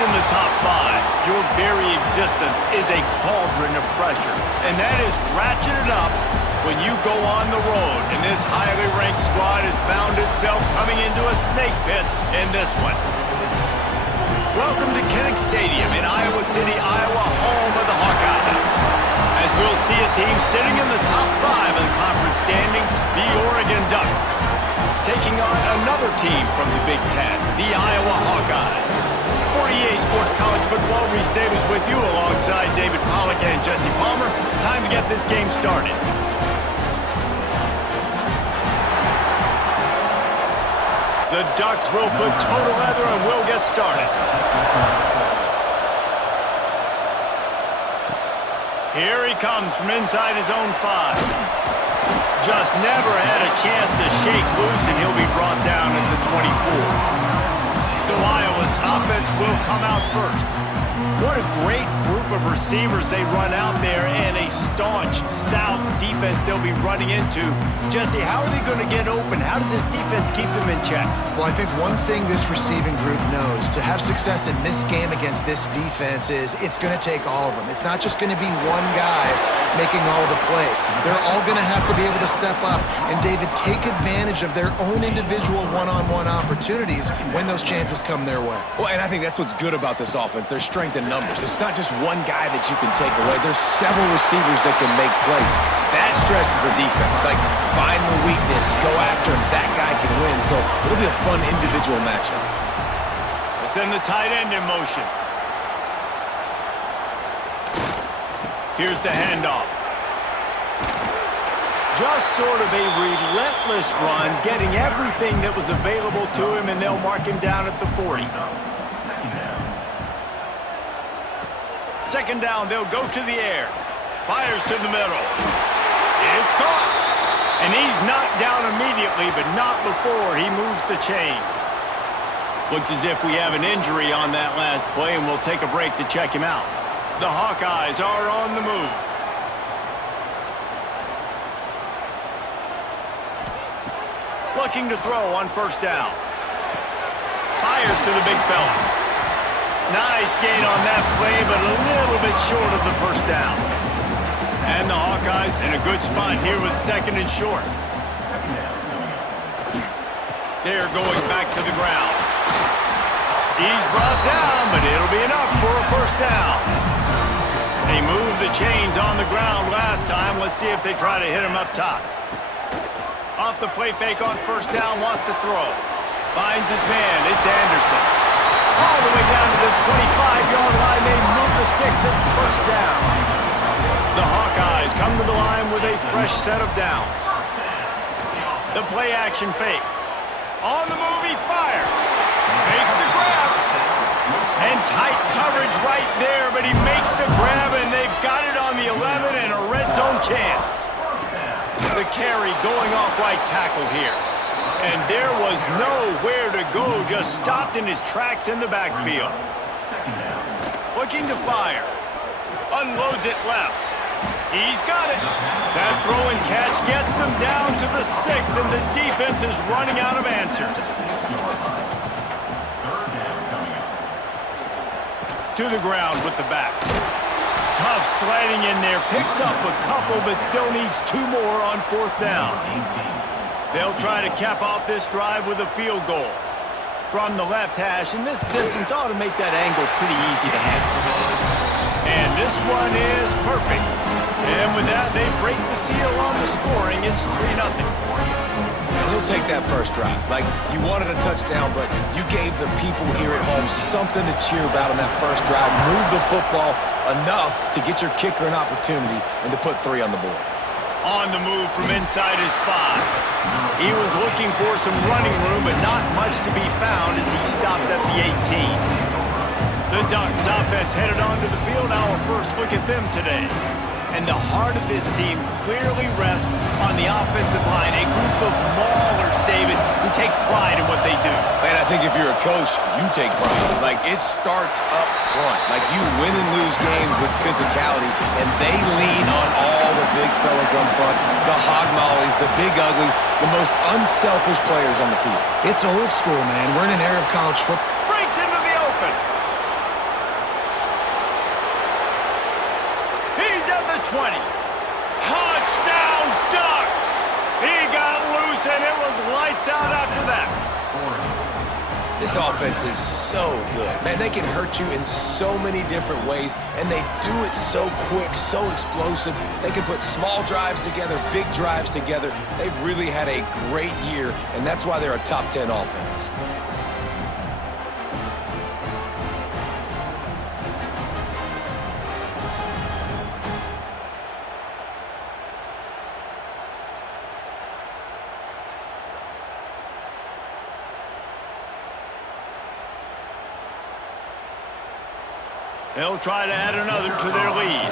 in the top five, your very existence is a cauldron of pressure. And that is ratcheted up when you go on the road. And this highly ranked squad has found itself coming into a snake pit in this one. Welcome to Kinnick Stadium in Iowa City, Iowa, home of the Hawkeyes. As we'll see a team sitting in the top five of the conference standings, the Oregon Ducks, taking on another team from the Big Ten, the Iowa Hawkeyes. For EA Sports College Football, Reese Davis with you alongside David Pollack and Jesse Palmer. Time to get this game started. The Ducks will put total leather and will get started. Here he comes from inside his own 5. Just never had a chance to shake loose, and he'll be brought down at the 24. So Iowa's offense will come out first. What a great group of receivers they run out there, and a staunch, stout defense they'll be running into. Jesse, how are they going to get open? How does this defense keep them in check? Well, I think one thing this receiving group knows to have success in this game against this defense is it's going to take all of them. It's not just going to be one guy making all the plays. They're all going to have to be able to step up and, David, take advantage of their own individual one-on-one opportunities when those chances come their way. Well, and I think that's what's good about this offense. There's strength in numbers. It's not just one guy that you can take away. There's several receivers that can make plays. That stresses a defense. Like, find the weakness, go after him. That guy can win. So it'll be a fun individual matchup. Let's send the tight end in motion. Here's the handoff. Just sort of a relentless run, getting everything that was available to him, and they'll mark him down at the 40. Second down, they'll go to the air. Fires to the middle. It's caught. And he's knocked down immediately, but not before he moves the chains. Looks as if we have an injury on that last play, and we'll take a break to check him out. The Hawkeyes are on the move. Looking to throw on first down. Fires to the big fella. Nice gain on that play, but a little bit short of the first down. And the Hawkeyes in a good spot here with second and short. They're going back to the ground. He's brought down, but it'll be enough for a first down. They moved the chains on the ground last time. Let's see if they try to hit him up top. Off the play fake on first down, wants to throw. Finds his man, it's Anderson. All the way down to the 25-yard line, they move the sticks at first down. The Hawkeyes come to the line with a fresh set of downs. The play action fake. On the move, he fires. Makes the grab. And tight coverage right there, but he makes the grab, and they've got it on the 11 and a red zone chance. The carry going off right tackle here. And there was nowhere to go, just stopped in his tracks in the backfield. Looking to fire. Unloads it left. He's got it. That throw and catch gets them down to the 6, and the defense is running out of answers. To the ground with the back. Tough sliding in there. Picks up a couple, but still needs 2 more on fourth down. They'll try to cap off this drive with a field goal from the left hash, and this distance ought to make that angle pretty easy to handle. And this one is perfect. And with that, they break the seal on the scoring. It's 3-0. And he'll take that first drive. Like, you wanted a touchdown, but you gave the people here at home something to cheer about on that first drive. Move the football enough to get your kicker an opportunity and to put 3 on the board. On the move from inside his 5. He was looking for some running room, but not much to be found as he stopped at the 18. The Ducks offense headed onto the field. Our first look at them today. And the heart of this team clearly rests on the offensive line. A group of maulers, David, who take pride in what they do. And I think if you're a coach, you take pride. Like, it starts up front. Like, you win and lose games with physicality, and they lean on all the big fellas up front, the hog mollies, the big uglies, the most unselfish players on the field. It's old school, man. We're in an era of college football. Breaks into the open. the 20. Touchdown Ducks! He got loose and it was lights out after that. This offense is so good. Man, they can hurt you in so many different ways, and they do it so quick, so explosive. They can put small drives together, big drives together. They've really had a great year, and that's why they're a top 10 offense. They'll try to add another to their lead.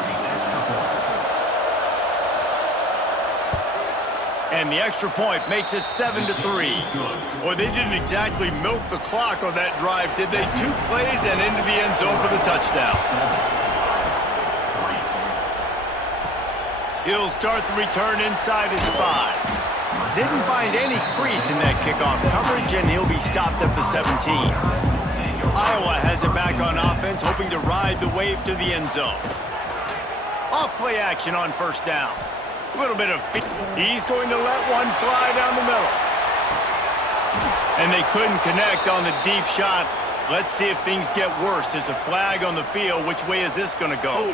And the extra point makes it 7-3. Boy, they didn't exactly milk the clock on that drive, did they? 2 plays and into the end zone for the touchdown. He'll start the return inside his 5. Didn't find any crease in that kickoff coverage, and he'll be stopped at the 17. Iowa has it back on offense, hoping to ride the wave to the end zone. Off-play action on first down. A little bit of feet. He's going to let one fly down the middle. And they couldn't connect on the deep shot. Let's see if things get worse. There's a flag on the field. Which way is this going to go?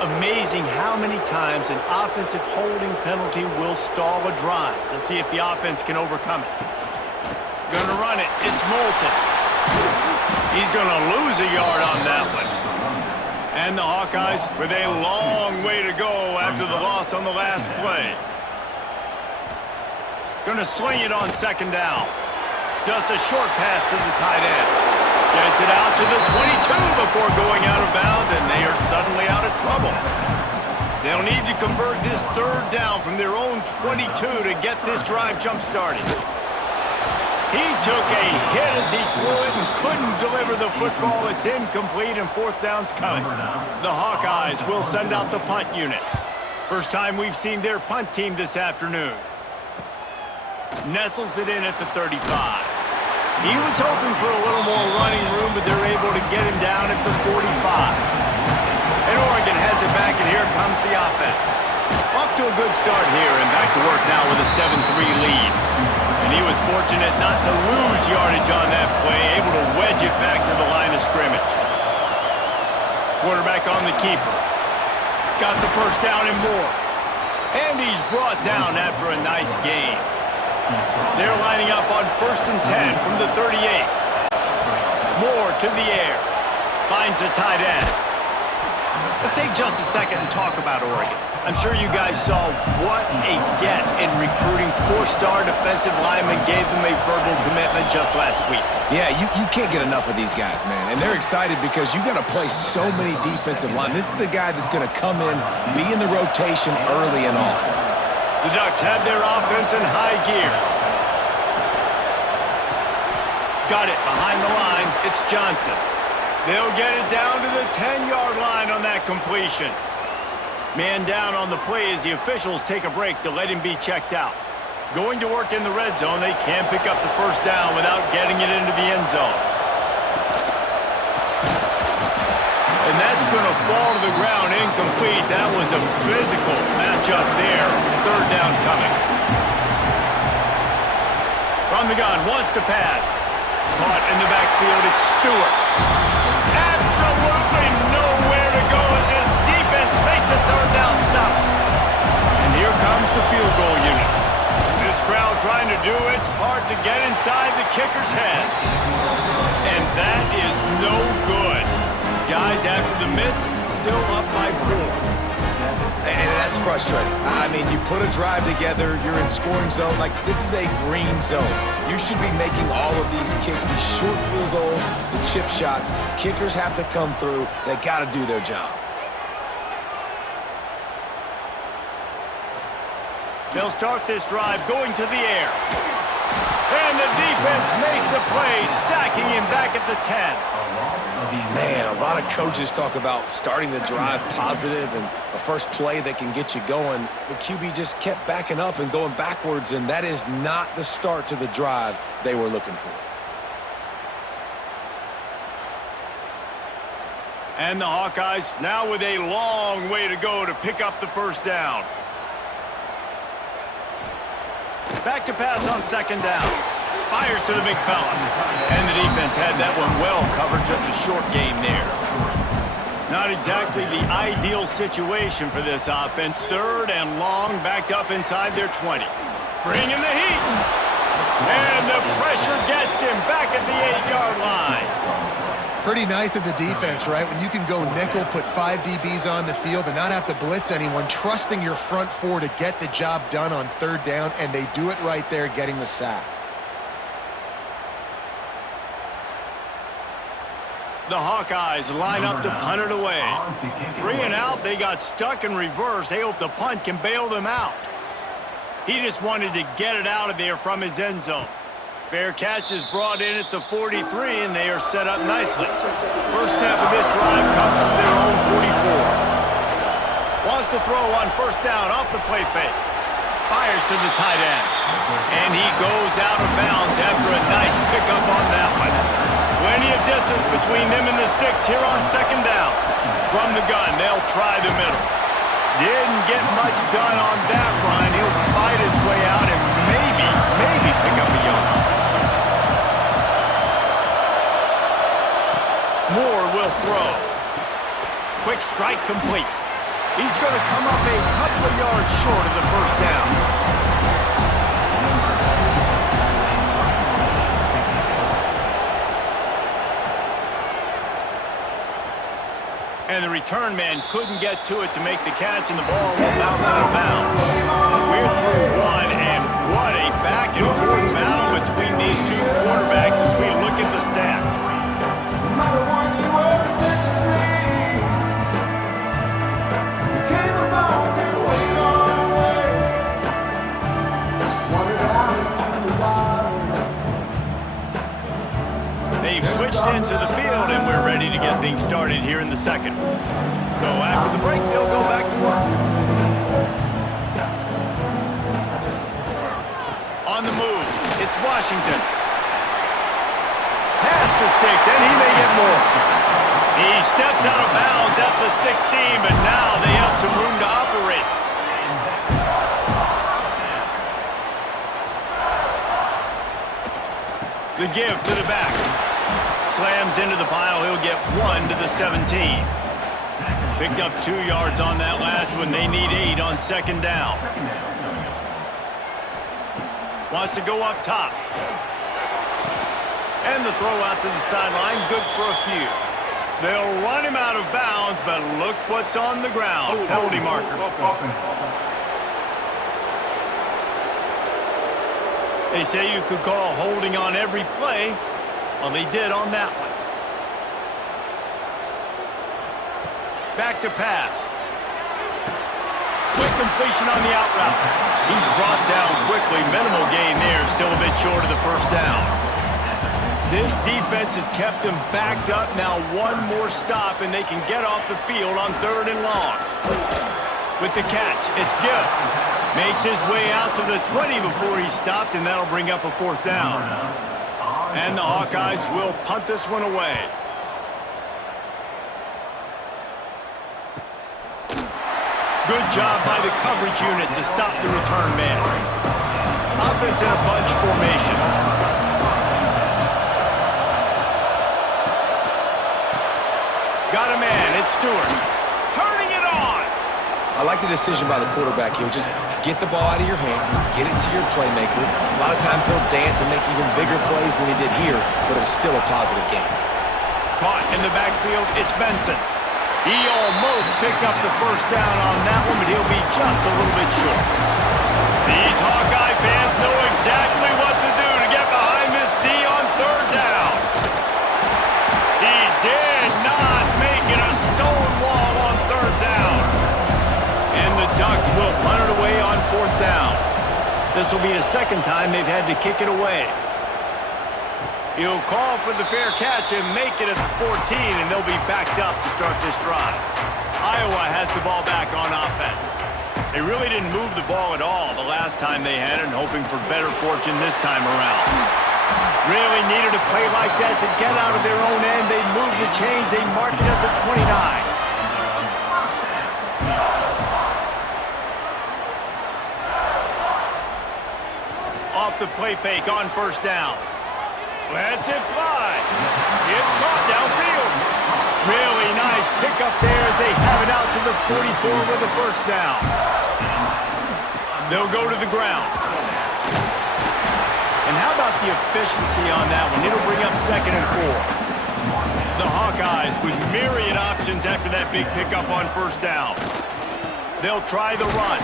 Amazing how many times an offensive holding penalty will stall a drive. We'll see if the offense can overcome it. Gonna run it. It's Moulton. He's gonna lose a yard on that one. And the Hawkeyes with a long way to go after the loss on the last play. Gonna sling it on second down. Just a short pass to the tight end. Gets it out to the 22 before going out of bounds, and they are suddenly out of trouble. They'll need to convert this third down from their own 22 to get this drive jump-started. He took a hit as he threw it and couldn't deliver the football. It's incomplete, and fourth down's coming. The Hawkeyes will send out the punt unit. First time we've seen their punt team this afternoon. Nestles it in at the 35. He was hoping for a little more running room, but they're able to get him down at the 45. And Oregon has it back, and here comes the offense. Off to a good start here, and back to work now with a 7-3 lead. And he was fortunate not to lose yardage on that play, able to wedge it back to the line of scrimmage. Quarterback on the keeper. Got the first down and more. And he's brought down after a nice gain. They're lining up on 1st and 10 from the 38. Moore to the air. Finds the tight end. Let's take just a second and talk about Oregon. I'm sure you guys saw what a get in recruiting. 4-star defensive linemen gave them a verbal commitment just last week. Yeah, you can't get enough of these guys, man. And they're excited because you got to play so many defensive line. This is the guy that's going to come in, be in the rotation early and often. The Ducks have their offense in high gear. Got it behind the line. It's Johnson. They'll get it down to the 10-yard line on that completion. Man down on the play as the officials take a break to let him be checked out. Going to work in the red zone, they can't pick up the first down without getting it into the end zone. And that's going to fall to the ground incomplete. That was a physical matchup there. Third down coming. From the gun, wants to pass. Caught in the backfield, it's Stewart. Absolutely nowhere to go as this defense makes a third down stop. And here comes the field goal unit. This crowd trying to do its part to get inside the kicker's head. And that is no good. Guys, after the miss, still up by 4. And that's frustrating. I mean, you put a drive together, you're in scoring zone. Like, this is a green zone. You should be making all of these kicks, these short field goals, the chip shots. Kickers have to come through. They got to do their job. They'll start this drive going to the air. And the defense makes a play, sacking him back at the 10. Man, a lot of coaches talk about starting the drive positive and a first play that can get you going. The QB just kept backing up and going backwards, and that is not the start to the drive they were looking for. And the Hawkeyes now with a long way to go to pick up the first down. Back to pass on second down. Fires to the big fella. And the defense had that one well covered, just a short gain there. Not exactly the ideal situation for this offense. Third and long, backed up inside their 20. Bringing the heat. And the pressure gets him back at the 8-yard line. Pretty nice as a defense, right? When you can go nickel, put 5 DBs on the field and not have to blitz anyone, trusting your front four to get the job done on third down, and they do it right there, getting the sack. The Hawkeyes line up to punt it away. 3 and out, they got stuck in reverse. They hope the punt can bail them out. He just wanted to get it out of there from his end zone. Fair catch is brought in at the 43, and they are set up nicely. First snap of this drive comes from their own 44. Wants to throw on first down off the play fake. Fires to the tight end. And he goes out of bounds after a nice pickup on that one. Plenty of distance between them and the sticks here on second down. From the gun, they'll try the middle. Didn't get much done on that run. He'll fight his way out and maybe pick up a yard. Moore will throw. Quick strike complete. He's going to come up a couple of yards short of the first down. And the return man couldn't get to it to make the catch, and the ball will bounce out of bounds. We're through one, and what a back-and-forth battle between these two quarterbacks as we look at the stats. They've switched into the field, and we're ready to get things started here in the second. So after the break, they'll go back to work. On the move, it's Washington. Pass to Sticks, and he may get more. He steps out of bounds at the 16, but now they have some room to operate. The give to the back. Slams into the pile. He'll get 1 to the 17. Picked up 2 yards on that last one. They need 8 on second down. Wants to go up top. And the throw out to the sideline. Good for a few. They'll run him out of bounds, but look what's on the ground. Penalty marker. They say you could call holding on every play. Well, they did on that one. Back to pass. Quick completion on the out route. He's brought down quickly. Minimal gain there. Still a bit short of the first down. This defense has kept them backed up. Now one more stop, and they can get off the field on third and long. With the catch, it's good. Makes his way out to the 20 before he stopped, and that'll bring up a fourth down. And the Hawkeyes will punt this one away. Good job by the coverage unit to stop the return man. Offense in a bunch formation. Got a man, it's Stewart. Turning it on! I like the decision by the quarterback here. Just get the ball out of your hands, get it to your playmaker. A lot of times he'll dance and make even bigger plays than he did here, but it was still a positive game. Caught in the backfield, it's Benson. He almost picked up the first down on that one, but he'll be just a little bit short. These Hawkeye fans know exactly what to do to get behind this D on third down. He did not make it a stone wall on third down. And the Ducks will punt it away on fourth down. This will be the second time they've had to kick it away. He'll call for the fair catch and make it at the 14, and they'll be backed up to start this drive. Iowa has the ball back on offense. They really didn't move the ball at all the last time they had it, and hoping for better fortune this time around. Really needed a play like that to get out of their own end. They move the chains. They mark it at the 29. Off the play fake on first down. Lets it fly. It's caught downfield. Really nice pickup there as they have it out to the 44 with a first down. They'll go to the ground. And how about the efficiency on that one? It'll bring up 2nd and 4. The Hawkeyes with myriad options after that big pickup on first down. They'll try the run.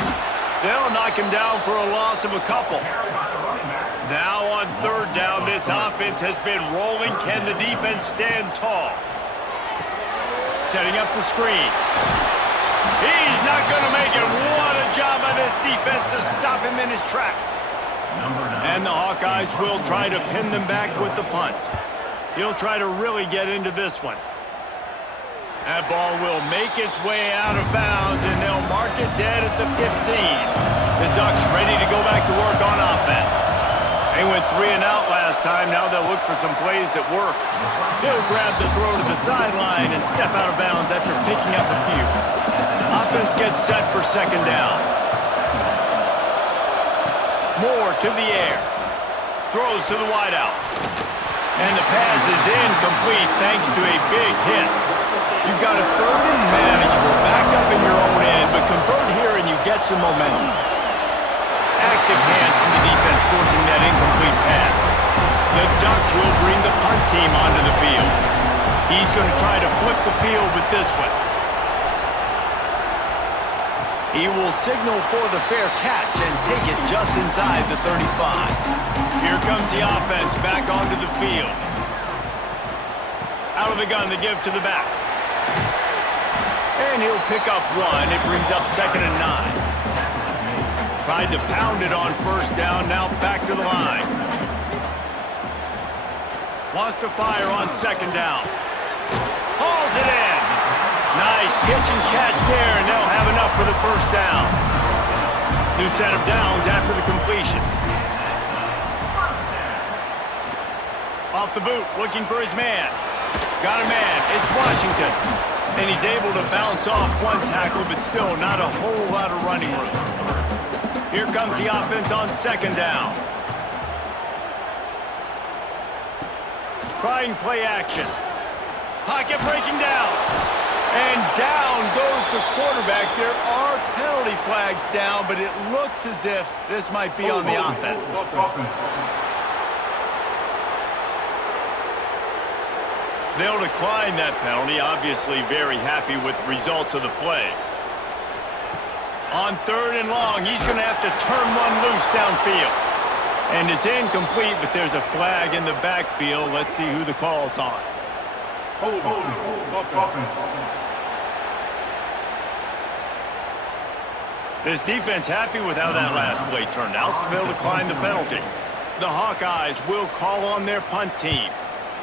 They'll knock him down for a loss of a couple. Now on 3rd down, this offense has been rolling. Can the defense stand tall? Setting up the screen. He's not going to make it. What a job by this defense to stop him in his tracks. And the Hawkeyes will try to pin them back with the punt. He'll try to really get into this one. That ball will make its way out of bounds, and they'll mark it dead at the 15. The Ducks ready to go back to work on offense. They went 3 and out last time. Now they'll look for some plays that work. He'll grab the throw to the sideline and step out of bounds after picking up a few. Offense gets set for 2nd down. Moore to the air. Throws to the wideout. And the pass is incomplete thanks to a big hit. You've got a 3rd and manageable back up in your own end, but convert here and you get some momentum. Active hands from the defense forcing that incomplete pass. The Ducks will bring the punt team onto the field. He's going to try to flip the field with this one. He will signal for the fair catch and take it just inside the 35. Here comes the offense back onto the field. Out of the gun to give to the back. And he'll pick up 1. It brings up 2nd and 9. Tried to pound it on first down, now back to the line. Wants to fire on 2nd down. Hauls it in. Nice pitch and catch there, and they'll have enough for the first down. New set of downs after the completion. Off the boot, looking for his man. Got a man, it's Washington. And he's able to bounce off 1 tackle, but still not a whole lot of running room. Here comes the offense on 2nd down. Trying play action. Pocket breaking down. And down goes the quarterback. There are penalty flags down, but it looks as if this might be on the offense. They'll decline that penalty, obviously very happy with the results of the play. On 3rd and long, he's going to have to turn one loose downfield. And it's incomplete, but there's a flag in the backfield. Let's see who the call's on. This defense happy with how that last play turned out, so they'll decline the penalty. The Hawkeyes will call on their punt team.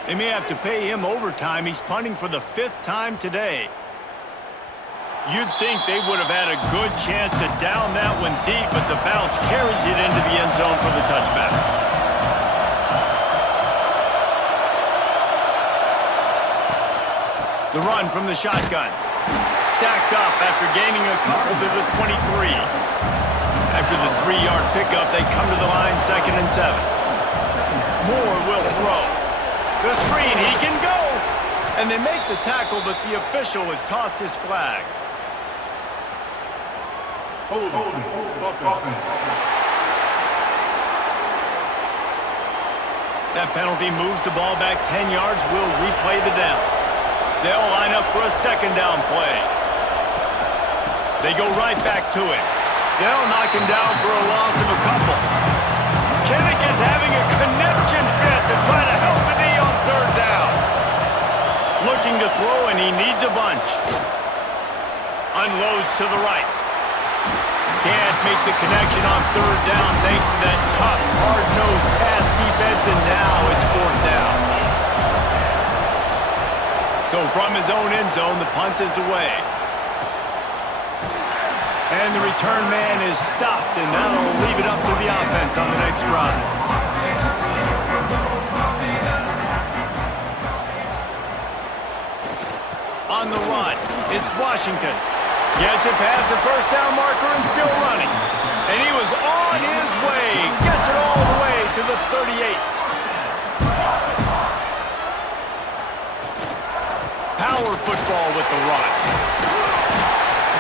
They may have to pay him overtime. He's punting for the 5th time today. You'd think they would have had a good chance to down that one deep, but the bounce carries it into the end zone for the touchback. The run from the shotgun. Stacked up after gaining a couple to the 23. After the 3-yard pickup, they come to the line 2nd and 7. Moore will throw. The screen, he can go! And they make the tackle, but the official has tossed his flag. That penalty moves the ball back 10 yards. We'll replay the down. They'll line up for a 2nd down play. They go right back to it. They'll knock him down for a loss of a couple. Kinnick is having a connection fit to try to help the D on 3rd down. Looking to throw, and he needs a bunch. Unloads to the right. Can't make the connection on 3rd down thanks to that tough, hard-nosed pass defense, and now it's 4th down. So from his own end zone, the punt is away. And the return man is stopped, and that'll leave it up to the offense on the next drive. on the run. It's Washington. Gets it past the first down marker and still running. And he was on his way. Gets it all the way to the 38. Power football with the run.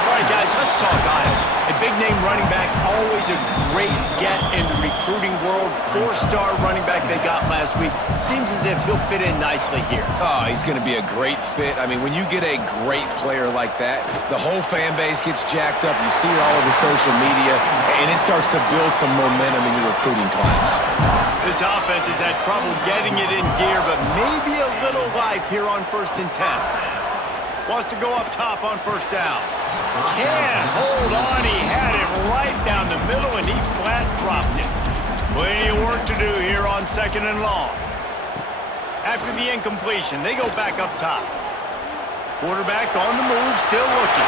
All right, guys, let's talk Iowa. A big-name running back, always a great get in the recruiting world. 4-star running back they got last week. Seems as if he'll fit in nicely here. Oh, he's going to be a great fit. I mean, when you get a great player like that, the whole fan base gets jacked up. You see it all over social media, and it starts to build some momentum in your recruiting class. This offense has had trouble getting it in gear, but maybe a little life here on 1st and 10. Wants to go up top on 1st down. Can't hold on. He had it right down the middle, and he flat dropped it. Plenty of work to do here on 2nd and long. After the incompletion, they go back up top. Quarterback on the move, still looking.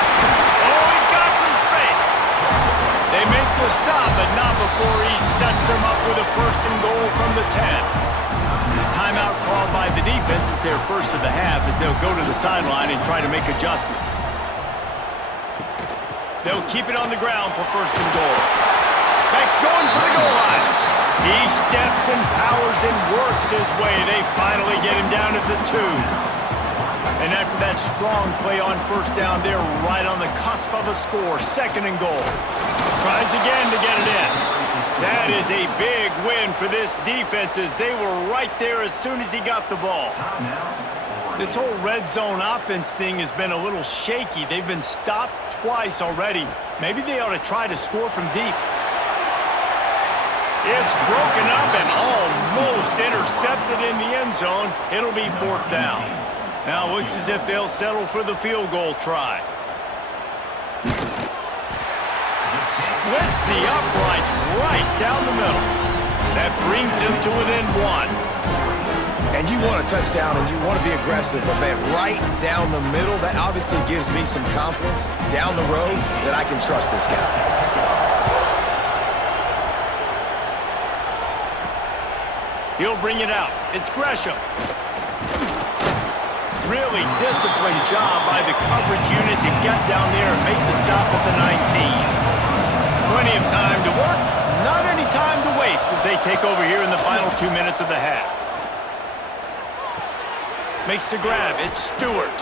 Oh, he's got some space. They make the stop, but not before he sets them up with a 1st and goal from the 10. Timeout called by the defense is their first of the half as they'll go to the sideline and try to make adjustments. They'll keep it on the ground for 1st and goal. Beck's going for the goal line. He steps and powers and works his way. They finally get him down at the 2. And after that strong play on 1st down, they're right on the cusp of a score. 2nd and goal. Tries again to get it in. That is a big win for this defense as they were right there as soon as he got the ball. This whole red zone offense thing has been a little shaky. They've been stopped twice already. Maybe they ought to try to score from deep. It's broken up and almost intercepted in the end zone. It'll be 4th down. Now it looks as if they'll settle for the field goal try. Splits the uprights right down the middle. That brings them to within 1. And you want a touchdown and you want to be aggressive, but man, right down the middle, that obviously gives me some confidence down the road that I can trust this guy. He'll bring it out. It's Gresham. Really disciplined job by the coverage unit to get down there and make the stop at the 19. Plenty of time to work, not any time to waste as they take over here in the final 2 minutes of the half. Makes the grab, it's Stewart.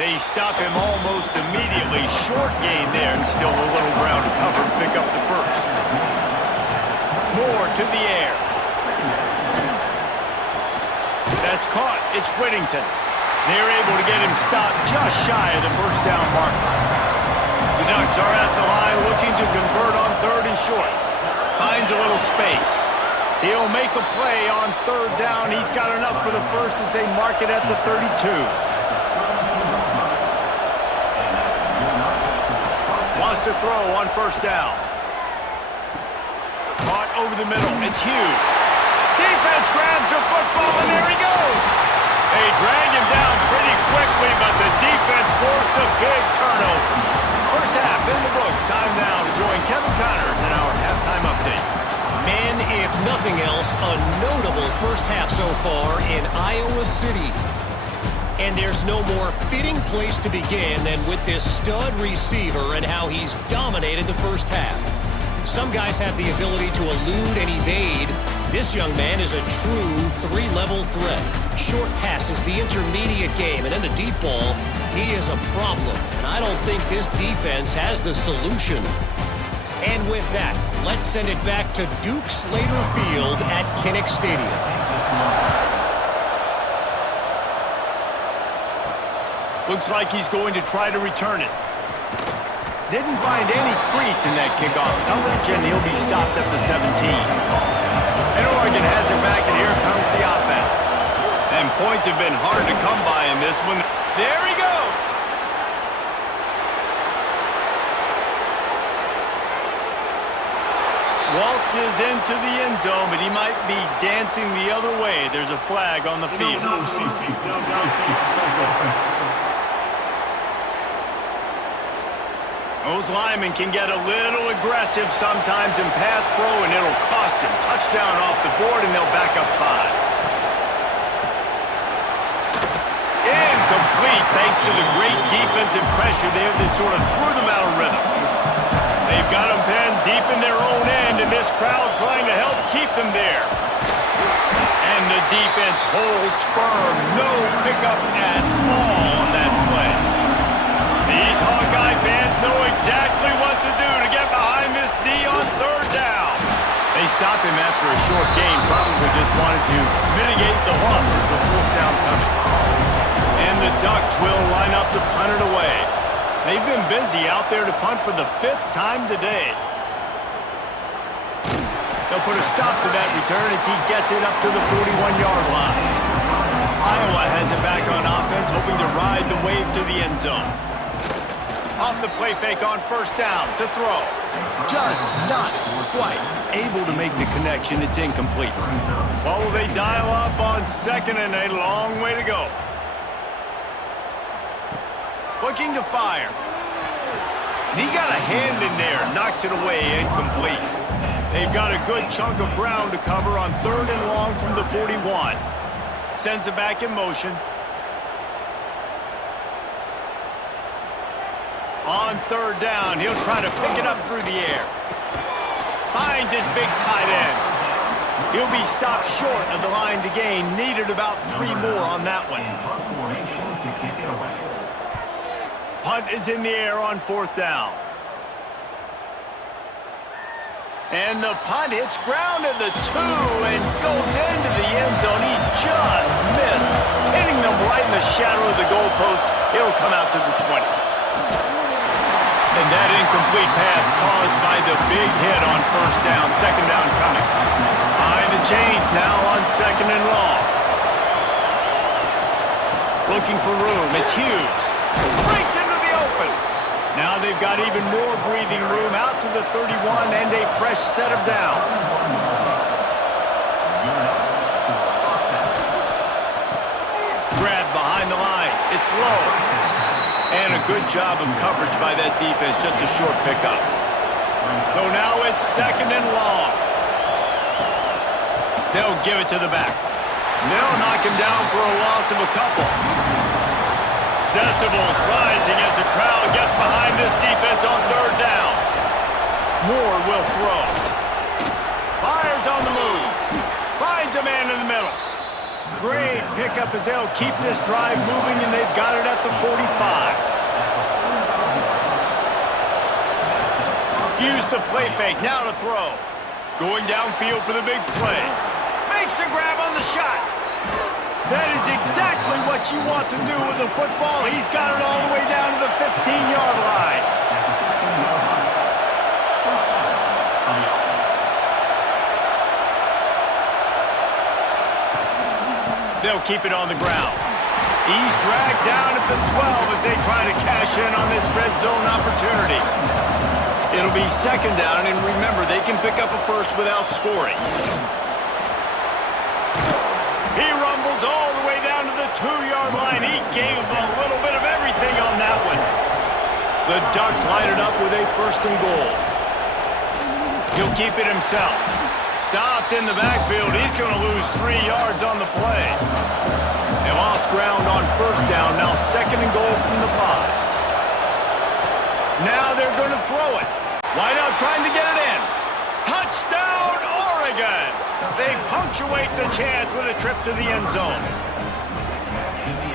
They stop him almost immediately. Short gain there and still a little ground to cover to pick up the 1st. Moore to the air. That's caught, it's Whittington. They're able to get him stopped just shy of the 1st down marker. The Ducks are at the line looking to convert on 3rd and short. Finds a little space. He'll make a play on 3rd down. He's got enough for the 1st as they mark it at the 32. Wants to throw on 1st down. Caught over the middle. It's Hughes. Defense grabs the football, and there he goes. They drag him down pretty quickly, but the defense forced a big turnover. First half in the books. Time now to join Kevin Connors in our halftime update. Man, if nothing else, a notable first half so far in Iowa City. And there's no more fitting place to begin than with this stud receiver and how he's dominated the first half. Some guys have the ability to elude and evade. This young man is a true 3-level threat. Short passes, the intermediate game, and then the deep ball. He is a problem, and I don't think this defense has the solution. And with that, let's send it back to Duke Slater Field at Kinnick Stadium. Looks like he's going to try to return it. Didn't find any crease in that kickoff coverage, and he'll be stopped at the 17. And Oregon has it back, and here comes the offense. And points have been hard to come by in this one. There he goes! Waltzes into the end zone, but he might be dancing the other way. There's a flag on the field. Those linemen can get a little aggressive sometimes in pass pro, and it'll cost him. Touchdown off the board, and they'll back up 5. Incomplete. incomplete thanks to the great defensive pressure there that sort of threw them out of rhythm. They've got them pinned deep in their own end, and this crowd trying to help keep them there. And the defense holds firm. No pickup at all on that play. These Hawkeye fans know exactly what to do to get behind this D on third down. They stopped him after a short gain, probably just wanted to mitigate the losses with fourth down coming. And the Ducks will line up to punt it away. They've been busy out there to punt for the 5th time today. They'll put a stop to that return as he gets it up to the 41-yard line. Iowa has it back on offense, hoping to ride the wave to the end zone. Off the play fake on first down to throw. Just not quite able to make the connection. It's incomplete. Well, they dial up on second and a long way to go. Looking to fire. And he got a hand in there, knocks it away, incomplete. They've got a good chunk of ground to cover on third and long from the 41. Sends it back in motion. On third down, he'll try to pick it up through the air. Finds his big tight end. He'll be stopped short of the line to gain. Needed about 3 more on that one. Punt is in the air on fourth down. And the punt hits ground at the 2 and goes into the end zone. He just missed, hitting them right in the shadow of the goalpost. It'll come out to the 20. And that incomplete pass caused by the big hit on first down. Second down coming. Behind the chains now on second and long. Looking for room. It's Hughes. Breaks into the open. Now they've got even more breathing room out to the 31 and a fresh set of downs. Grab behind the line. It's low. And a good job of coverage by that defense. Just a short pickup. So now it's second and long. They'll give it to the back. They'll knock him down for a loss of a couple. Decibels rising as the crowd gets behind this defense on third down. Moore will throw. Fires on the move. Finds a man in the middle. Great pickup as they'll keep this drive moving, and they've got it at the 45. Use the play fake, now to throw. Going downfield for the big play. Makes a grab on the shot. That is exactly what you want to do with the football. He's got it all the way down to the 15-yard line. They'll keep it on the ground. He's dragged down at the 12 as they try to cash in on this red zone opportunity. It'll be second down, and remember, they can pick up a first without scoring. He rumbles all the way down to the 2-yard line. He gave a little bit of everything on that one. The Ducks line it up with a first and goal. He'll keep it himself. Stopped in the backfield. He's going to lose 3 yards on the play. They lost ground on first down. Now second and goal from the 5. Now they're going to throw it. Wide out trying to get it in. Touchdown, Oregon! They punctuate the chance with a trip to the end zone.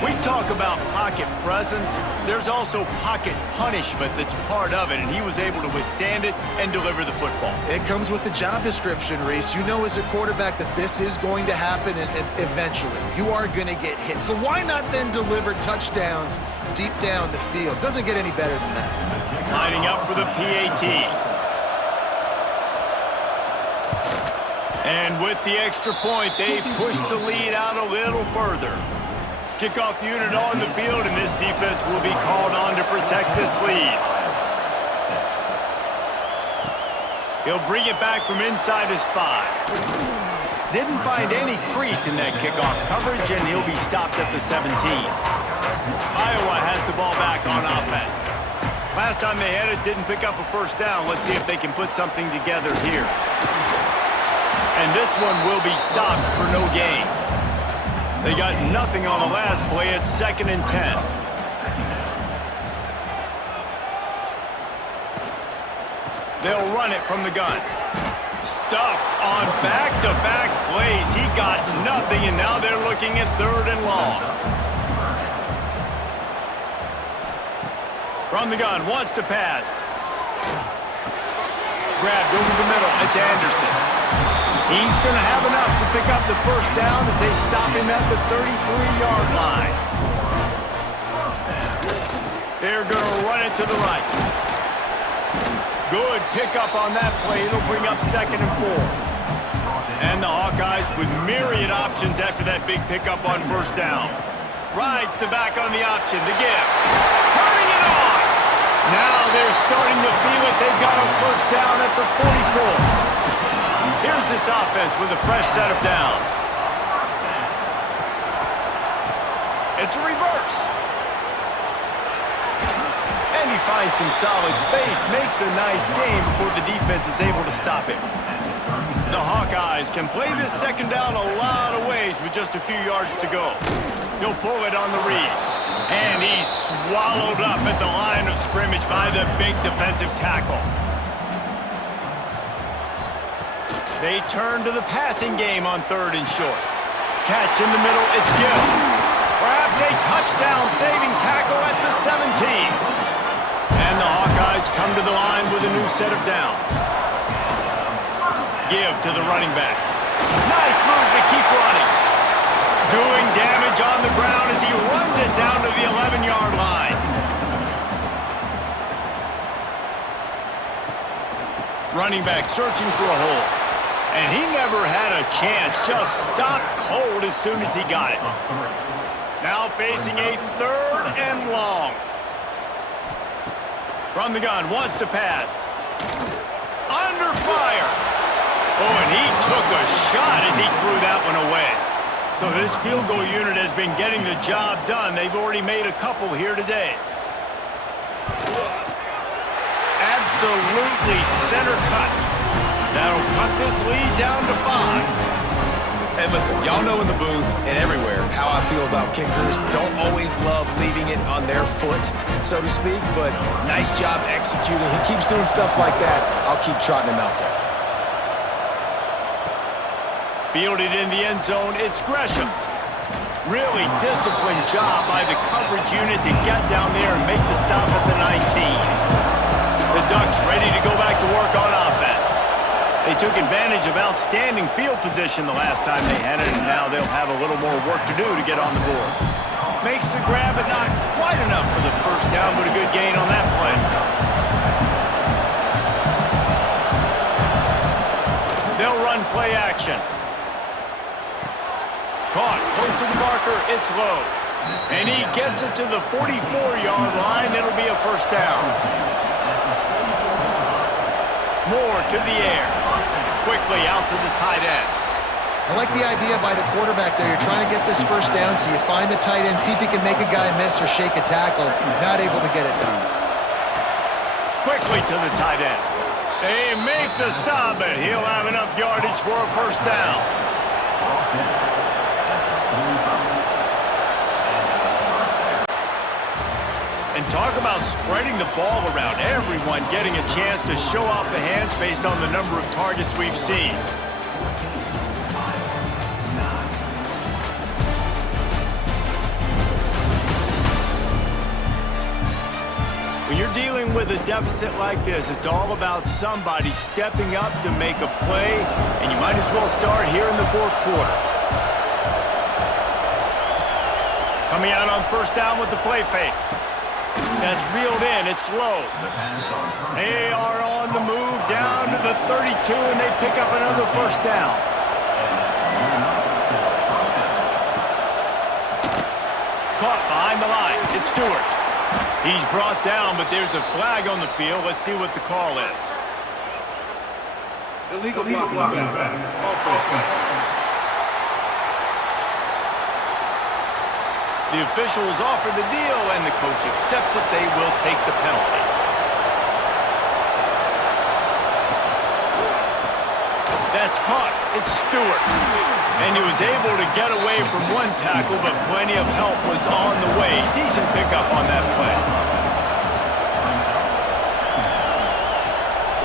We talk about pocket presence. There's also pocket punishment that's part of it, and he was able to withstand it and deliver the football. It comes with the job description, Reese. You know as a quarterback that this is going to happen and eventually. You are going to get hit. So why not then deliver touchdowns deep down the field? Doesn't get any better than that. Lining up for the PAT. And with the extra point, they push the lead out a little further. Kickoff unit on the field, and this defense will be called on to protect this lead. He'll bring it back from inside his 5. Didn't find any crease in that kickoff coverage, and he'll be stopped at the 17. Iowa has the ball back on offense. Last time they had it, didn't pick up a first down. Let's see if they can put something together here. And this one will be stopped for no gain. They got nothing on the last play. It's 2nd and 10. They'll run it from the gun. Stuffed on back-to-back plays. He got nothing, and now they're looking at 3rd and long. From the gun, wants to pass. Grabbed over the middle. It's Anderson. He's going to have enough to pick up the 1st down as they stop him at the 33-yard line. They're going to run it to the right. Good pickup on that play. It'll bring up 2nd and 4. And the Hawkeyes with myriad options after that big pickup on 1st down. Rides the back on the option. The give. Turning it on. Now they're starting to feel it. They've got a 1st down at the 44. Here's this offense with a fresh set of downs. It's a reverse. And he finds some solid space, makes a nice game before the defense is able to stop him. The Hawkeyes can play this 2nd down a lot of ways with just a few yards to go. He'll pull it on the read. And he's swallowed up at the line of scrimmage by the big defensive tackle. They turn to the passing game on 3rd and short. Catch in the middle, it's Gill. Perhaps a touchdown-saving tackle at the 17. And the Hawkeyes come to the line with a new set of downs. Give to the running back. Nice move to keep running. Doing damage on the ground as he runs it down to the 11-yard line. Running back searching for a hole. And he never had a chance. Just stopped cold as soon as he got it. Now facing a 3rd and long. From the gun, wants to pass. Under fire. Oh, and he took a shot as he threw that one away. So this field goal unit has been getting the job done. They've already made a couple here today. Absolutely center cut. That'll cut this lead down to 5. And listen, y'all know in the booth and everywhere how I feel about kickers. Don't always love leaving it on their foot, so to speak, but nice job executing. He keeps doing stuff like that. I'll keep trotting him out there. Fielded in the end zone, it's Gresham. Really disciplined job by the coverage unit to get down there and make the stop at the 19. The Ducks ready to go back to work on offense. They took advantage of outstanding field position the last time they had it, and now they'll have a little more work to do to get on the board. Makes the grab, but not quite enough for the 1st down, but a good gain on that play. They'll run play action. Caught close to the marker, it's low. And he gets it to the 44-yard line. It'll be a 1st down. Moore to the air. Quickly out to the tight end. I like the idea by the quarterback there. You're trying to get this 1st down, so you find the tight end, see if he can make a guy miss or shake a tackle. Not able to get it done. Quickly to the tight end. They make the stop, but he'll have enough yardage for a 1st down. And talk about spreading the ball around. Everyone getting a chance to show off the hands based on the number of targets we've seen. When you're dealing with a deficit like this, it's all about somebody stepping up to make a play, and you might as well start here in the 4th quarter. Coming out on 1st down with the play fake. That's reeled in. It's low. They are on the move down to the 32, and they pick up another 1st down. Caught behind the line. It's Stewart. He's brought down, but there's a flag on the field. Let's see what the call is. Illegal block. The officials offer the deal, and the coach accepts it. They will take the penalty. that's caught. It's Stewart. And he was able to get away from one tackle, but plenty of help was on the way. Decent pickup on that play.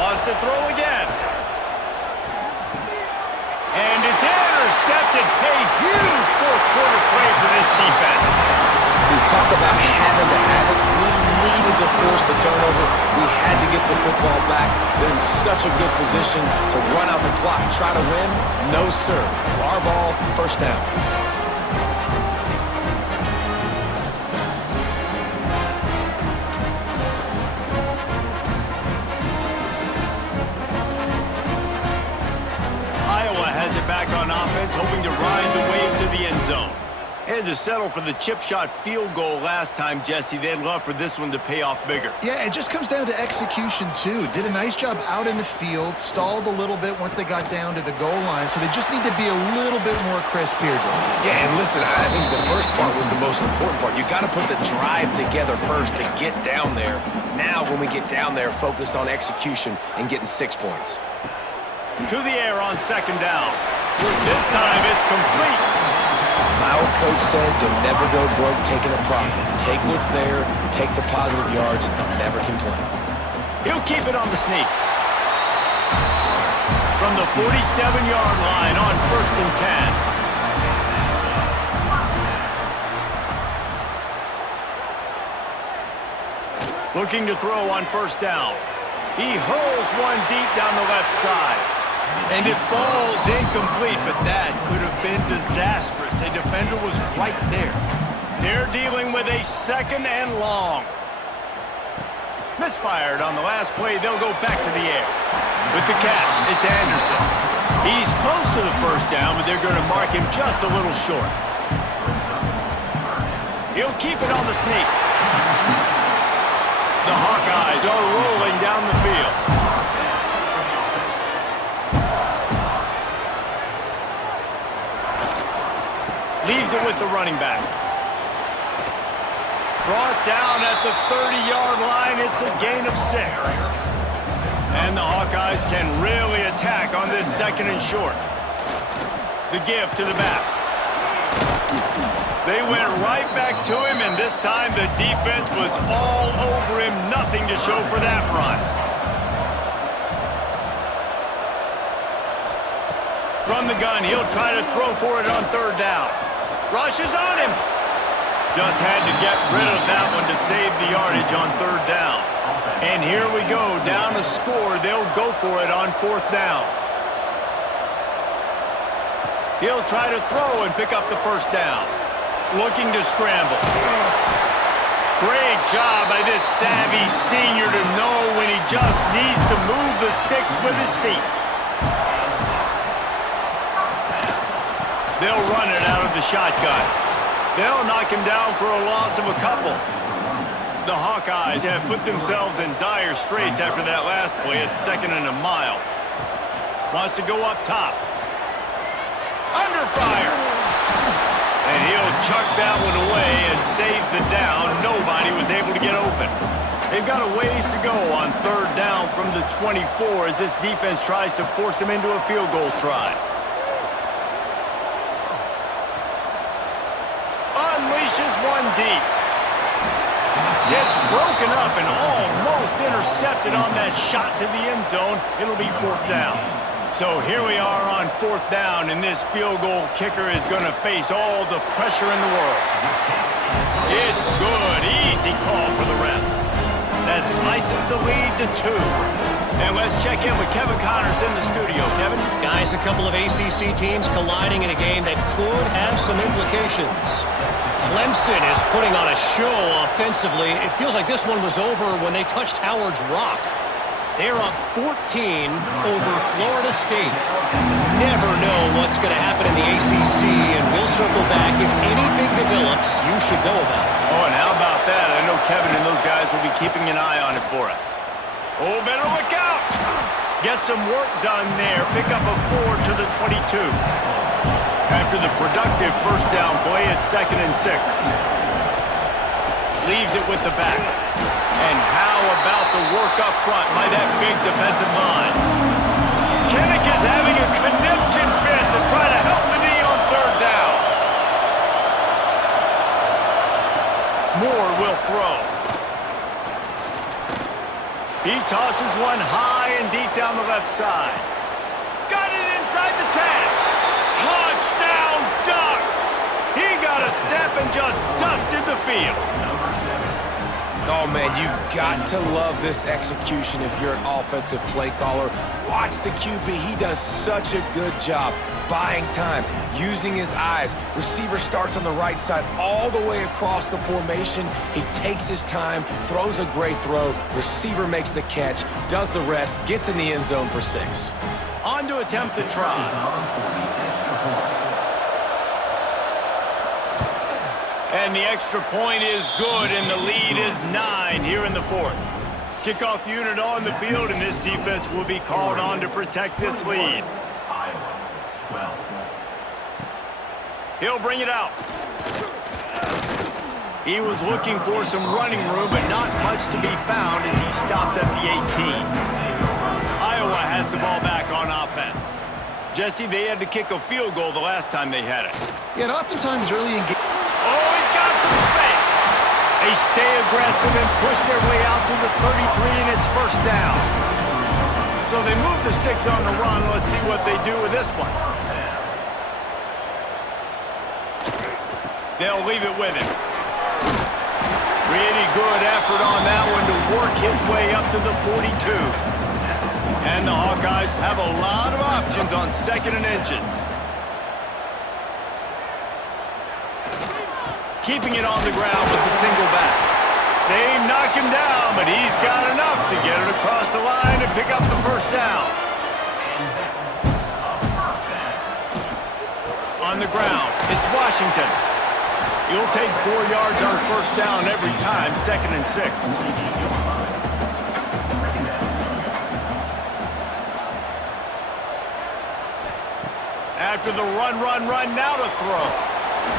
Lost to throw again. And it's intercepted. A huge fourth quarter play for this defense. We talk about having to have it. We needed to force the turnover. We had to get the football back. They're in such a good position to run out the clock, try to win. No, sir. Our ball, first down. Iowa has it back on offense, hoping to ride the wave to the end zone. Had to settle for the chip shot field goal last time, Jesse. They'd love for this one to pay off bigger. Yeah, it just comes down to execution, too. Did a nice job out in the field, stalled a little bit once they got down to the goal line, so they just need to be a little bit more crisp here, Dave. Yeah, and listen, I think the first part was the most important part. You got to put the drive together first to get down there. Now, when we get down there, focus on execution and getting 6 points. To the air on second down. This time it's complete. My old coach said you'll never go broke taking a profit. Take what's there, take the positive yards, and never complain. He'll keep it on the sneak. From the 47-yard line on 1st and 10. Looking to throw on 1st down. He hurls one deep down the left side. And it falls incomplete, but that could have been disastrous. A defender was right there. They're dealing with a 2nd and long. Misfired on the last play. They'll go back to the air. With the catch, it's Anderson. He's close to the 1st down, but they're going to mark him just a little short. He'll keep it on the sneak. The Hawkeyes are rolling down the field. Leaves it with the running back. Brought down at the 30-yard line. It's a gain of 6. And the Hawkeyes can really attack on this 2nd and short. The give to the back. They went right back to him, and this time the defense was all over him. Nothing to show for that run. From the gun, he'll try to throw for it on 3rd down. Rushes on him. Just had to get rid of that one to save the yardage on 3rd down. And here we go, down to score. They'll go for it on 4th down. He'll try to throw and pick up the 1st down. Looking to scramble. Great job by this savvy senior to know when he just needs to move the sticks with his feet. They'll run it out of the shotgun. They'll knock him down for a loss of a couple. The Hawkeyes have put themselves in dire straits after that last play at 2nd and a mile. Wants to go up top. Under fire. And he'll chuck that one away and save the down. Nobody was able to get open. They've got a ways to go on 3rd down from the 24 as this defense tries to force them into a field goal try. Unleashes one deep. It's broken up and almost intercepted on that shot to the end zone. It'll be 4th down. So here we are on 4th down, and this field goal kicker is going to face all the pressure in the world. It's good. Easy call for the refs. That slices the lead to 2. And let's check in with Kevin Connors in the studio. Kevin? Guys, a couple of ACC teams colliding in a game that could have some implications. Clemson is putting on a show offensively. It feels like this one was over when they touched Howard's Rock. They're up 14 over Florida State. Never know what's going to happen in the ACC, and we'll circle back. If anything develops, you should know about it. Oh, and how about that? I know Kevin and those guys will be keeping an eye on it for us. Oh, better look out! Get some work done there. Pick up a 4 to the 22. After the productive 1st down play, it's 2nd and 6. Leaves it with the back. And how about the work up front by that big defensive line? Kinnick is having a a conniption fit to try to help the knee on third down. Moore will throw. He tosses one high and deep down the left side. Got it inside the 10. Touchdown, Ducks! He got a step and just dusted the field. Oh, man, you've got to love this execution if you're an offensive play caller. Watch the QB. He does such a good job buying time, using his eyes. Receiver starts on the right side all the way across the formation. He takes his time, throws a great throw. Receiver makes the catch, does the rest, gets in the end zone for 6. On to attempt the try. And the extra point is good, and the lead is 9 here in the fourth. Kickoff unit on the field, and this defense will be called on to protect this lead. He'll bring it out. He was looking for some running room, but not much to be found as he stopped at the 18. Iowa has the ball back on offense. Jesse, they had to kick a field goal the last time they had it. Yeah, and oftentimes early in game. Oh, he's got some space. They stay aggressive and push their way out to the 33, and it's first down. So they move the sticks on the run. Let's see what they do with this one. They'll leave it with him. Pretty good effort on that one to work his way up to the 42. And the Hawkeyes have a lot of options on 2nd and inches. Keeping it on the ground with the single back. They knock him down, but he's got enough to get it across the line and pick up the first down. On the ground, it's Washington. You'll take 4 yards on first down every time, 2nd and 6. After the run, now to throw.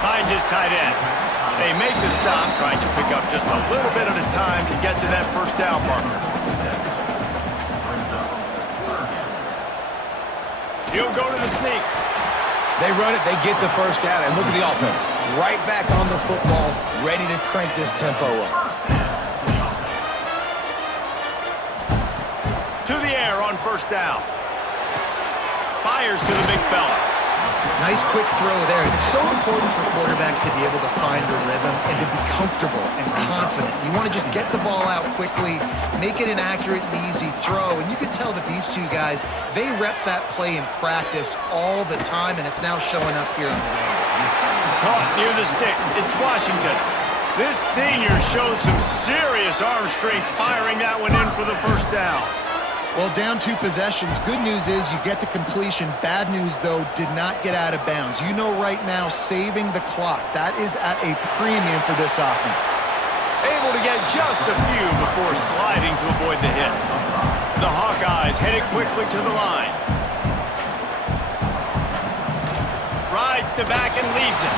Finds his tight end. They make the stop, trying to pick up just a little bit at a time to get to that first down marker. He'll go to the sneak. They run it, they get the first down, and look at the offense. Right back on the football, ready to crank this tempo up. To the air on first down. Fires to the big fella. Nice quick throw there. And it's so important for quarterbacks to be able to find a rhythm and to be comfortable and confident. You want to just get the ball out quickly, make it an accurate and easy throw. And you can tell that these two guys, they rep that play in practice all the time, and it's now showing up here on the game. Caught near the sticks. It's Washington. This senior shows some serious arm strength firing that one in for the first down. Well, down 2 possessions. Good news is you get the completion. Bad news, though, did not get out of bounds. You know right now, saving the clock. That is at a premium for this offense. Able to get just a few before sliding to avoid the hits. The Hawkeyes headed quickly to the line. Rides to back and leaves it.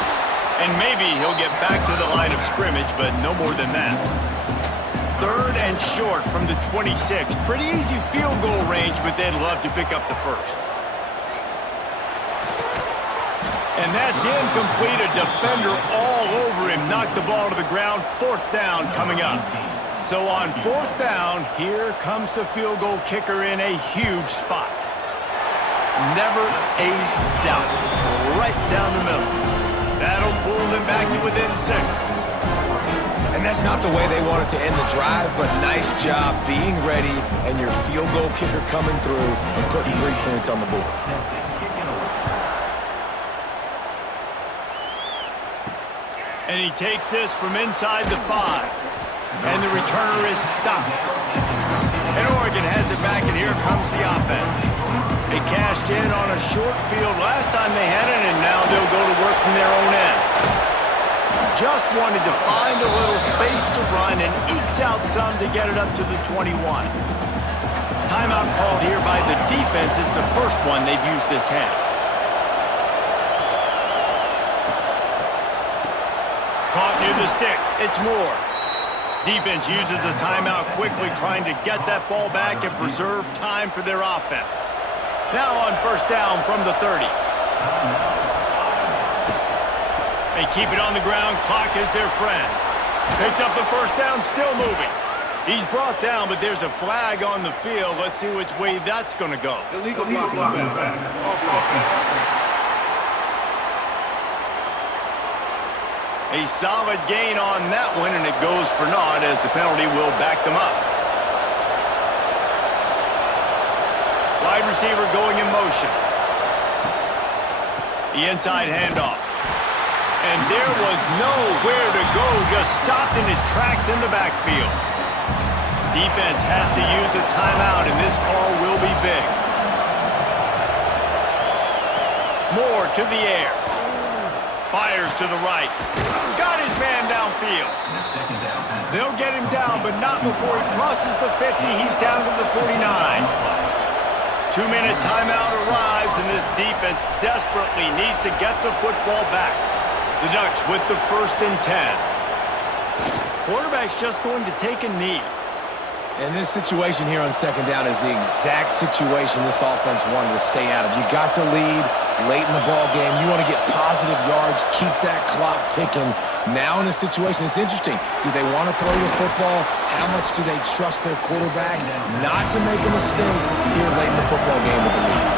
And maybe he'll get back to the line of scrimmage, but no more than that. 3rd and short from the 26. Pretty easy field goal range, but they'd love to pick up the first. And that's incomplete. A defender all over him. Knocked the ball to the ground. 4th down coming up. So on 4th down, here comes the field goal kicker in a huge spot. Never a doubt. Right down the middle. That'll pull them back to within 6. And that's not the way they wanted to end the drive, but nice job being ready and your field goal kicker coming through and putting 3 points on the board. And he takes this from inside the 5. And the returner is stopped. And Oregon has it back, and here comes the offense. They cashed in on a short field last time they had it, and now they'll go to work from their own end. Just wanted to find a little space to run and ekes out some to get it up to the 21. Timeout called here by the defense. It's the first one they've used this half. Caught near the sticks. It's Moore. Defense uses a timeout quickly, trying to get that ball back and preserve time for their offense. Now on first down from the 30. They keep it on the ground. Clock is their friend. Picks up the first down, still moving. He's brought down, but there's a flag on the field. Let's see which way that's going to go. Illegal blocking back. A solid gain on that one, and it goes for naught as the penalty will back them up. Wide receiver going in motion. The inside handoff. And there was nowhere to go, just stopped in his tracks in the backfield. Defense has to use a timeout, and this call will be big. Moore to the air. Fires to the right. Got his man downfield. They'll get him down, but not before he crosses the 50. He's down to the 49. 2-minute timeout arrives, and this defense desperately needs to get the football back. The Ducks with the 1st and 10. Quarterback's just going to take a knee. And this situation here on second down is the exact situation this offense wanted to stay out of. You got the lead late in the ball game. You want to get positive yards, keep that clock ticking. Now in a situation, it's interesting. Do they want to throw the football? How much do they trust their quarterback not to make a mistake here late in the football game with the lead?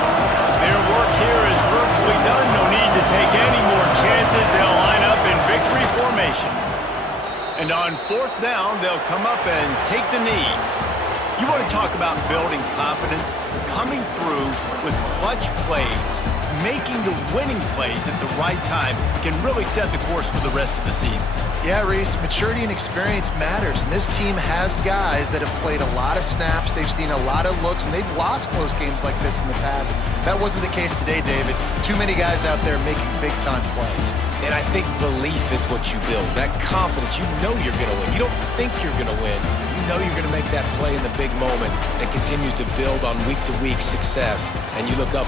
Their work here is virtually done. No need to take any more chances. They'll line up in victory formation. And on 4th down, they'll come up and take the knee. You want to talk about building confidence? Coming through with clutch plays, making the winning plays at the right time can really set the course for the rest of the season. Yeah, Reese, maturity and experience matters, and this team has guys that have played a lot of snaps, they've seen a lot of looks, and they've lost close games like this in the past. That wasn't the case today, David. Too many guys out there making big-time plays. And I think belief is what you build, that confidence. You know you're going to win. You don't think you're going to win. You know you're going to make that play in the big moment that continues to build on week-to-week success, and you look up